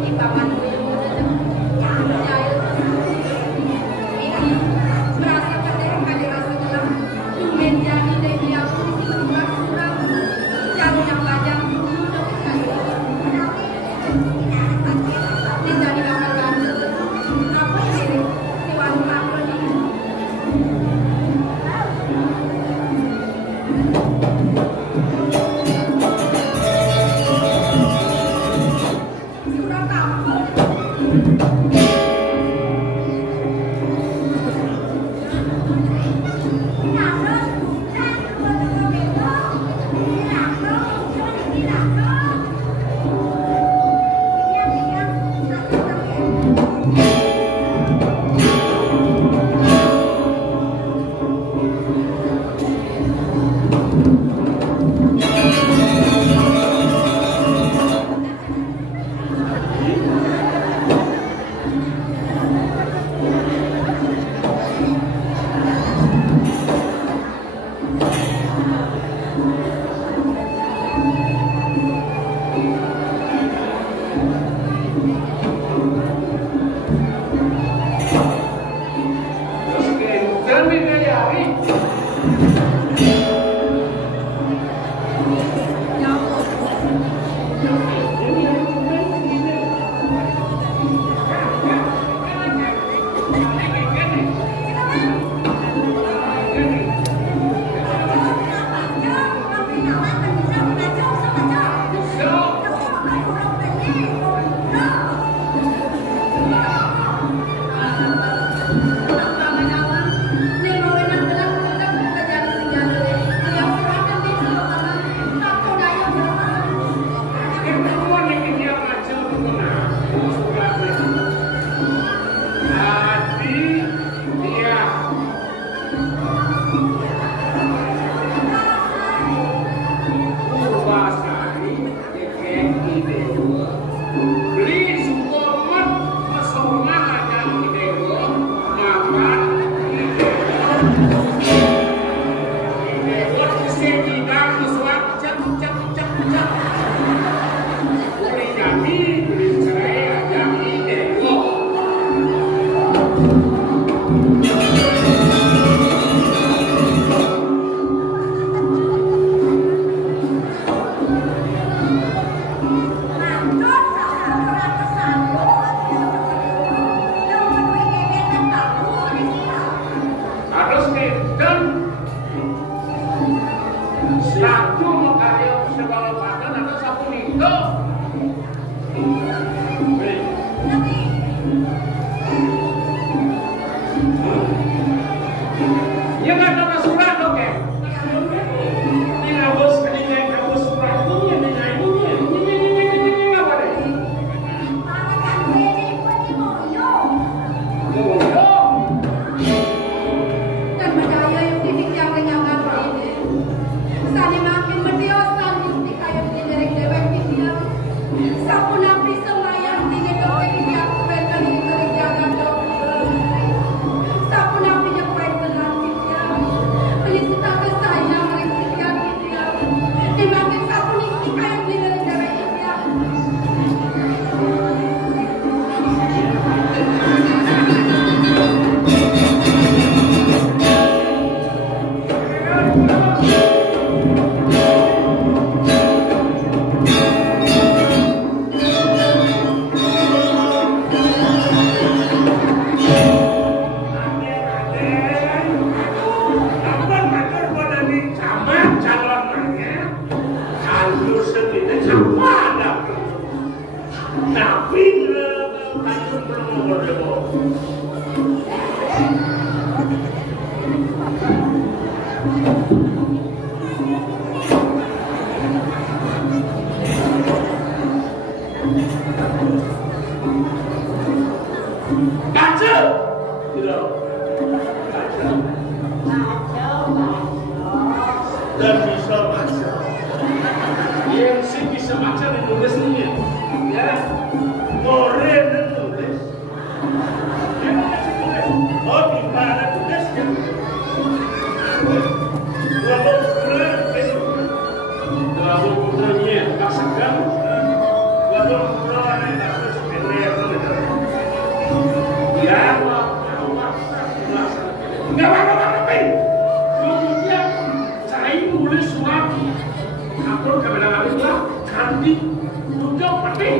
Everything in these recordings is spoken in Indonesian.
Terus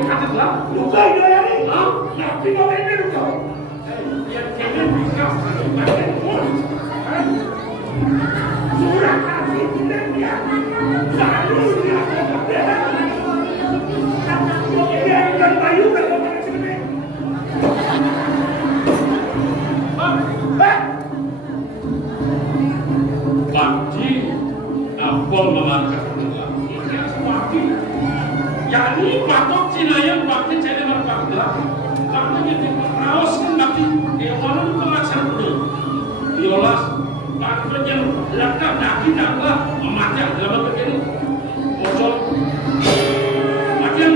katalah luka itu ya ni. ah Tapi kau ini luka. yang kena bisa pakai pun Surah kasih tidak dia. Lalu dia dia akan bayu kalau mana sini. Bakti apa melangkah bakti yani patok Cina yang bakti jadi merpaklah karena jadi raos kan bakti orang pengacara dulu diolah bakti yang langkah daki daklah memacak dalam begini bocor makin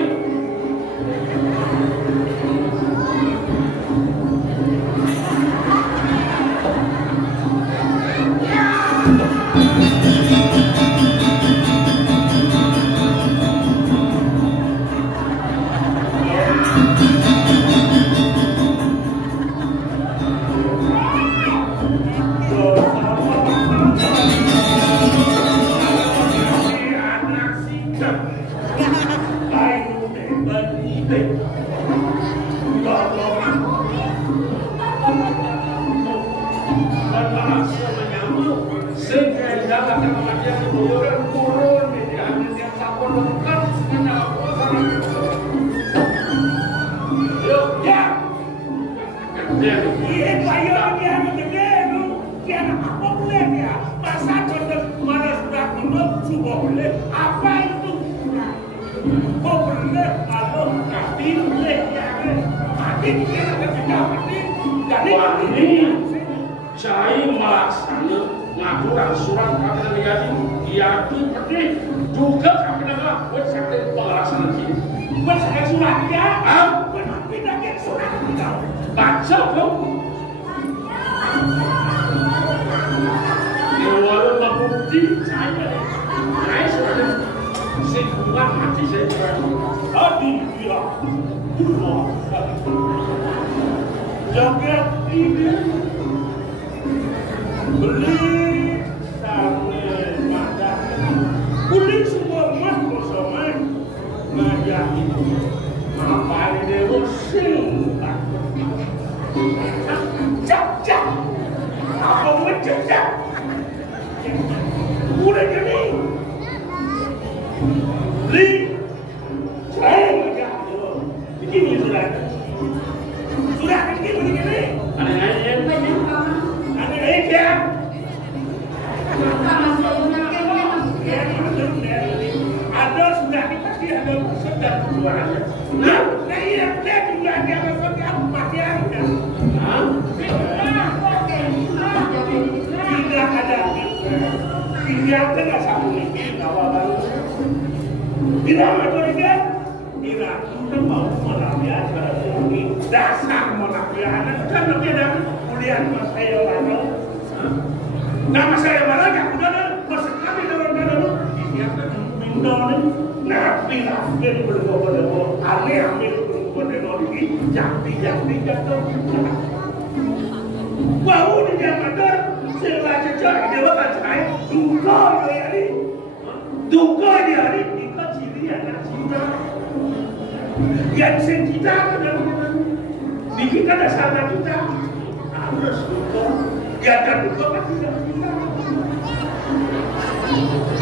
apa itu? Kau boleh kalau mati boleh ya? Mati dia akan tidak mati. Jadi ini saya melaksana ngaturan surat kabinet negara yaitu seperti juga kabinet buat sektor pelaksana ini. buat saya suratnya. Ah, Tidak ada surat kita. baca kau. Walau membukti saya sudah sekuat hati saya. Aduh, ya. Jagat ini beli sampai mata. Beli semua emas bersama ngajak itu. Apa ini bersih? Cak. Apa mencak? Udah jadi. Beli. Saya ngajak itu. Begini sudah. Sudah kan begini. Ada yang Ada ya. Ada sudah pasti ada sedang keluarannya. Nah iya dia juga ada maksudnya pasti ada. Tidak ada. Tidak ada satu mikir awal baru. Tidak ada tidak. Tidak kita mau menamnya ini dasar menamnya kan lebih ada kuliah mas saya lalu. Nama saya malah ya udah masuk kami dalam siapa mindonin nabi nafir berbohong aneh ambil berbohong ini jati jatuh bau di zaman dor selagi cocok dewa kan saya duka dia hari kita ciri anak cinta yang cinta kan bikin ada sahabat kita harus duka dia akan duka pasti tidak cinta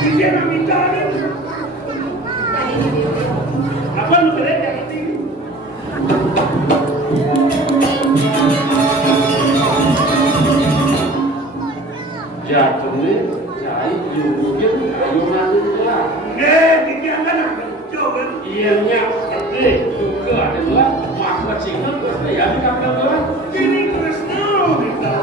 dia nak minta ni apa lu boleh yang penting jatuhnya saya juga ayunan lah. Dia kan nak coba Ianya seperti juga adalah makna Cina bersedia di kapital ini Krishna kita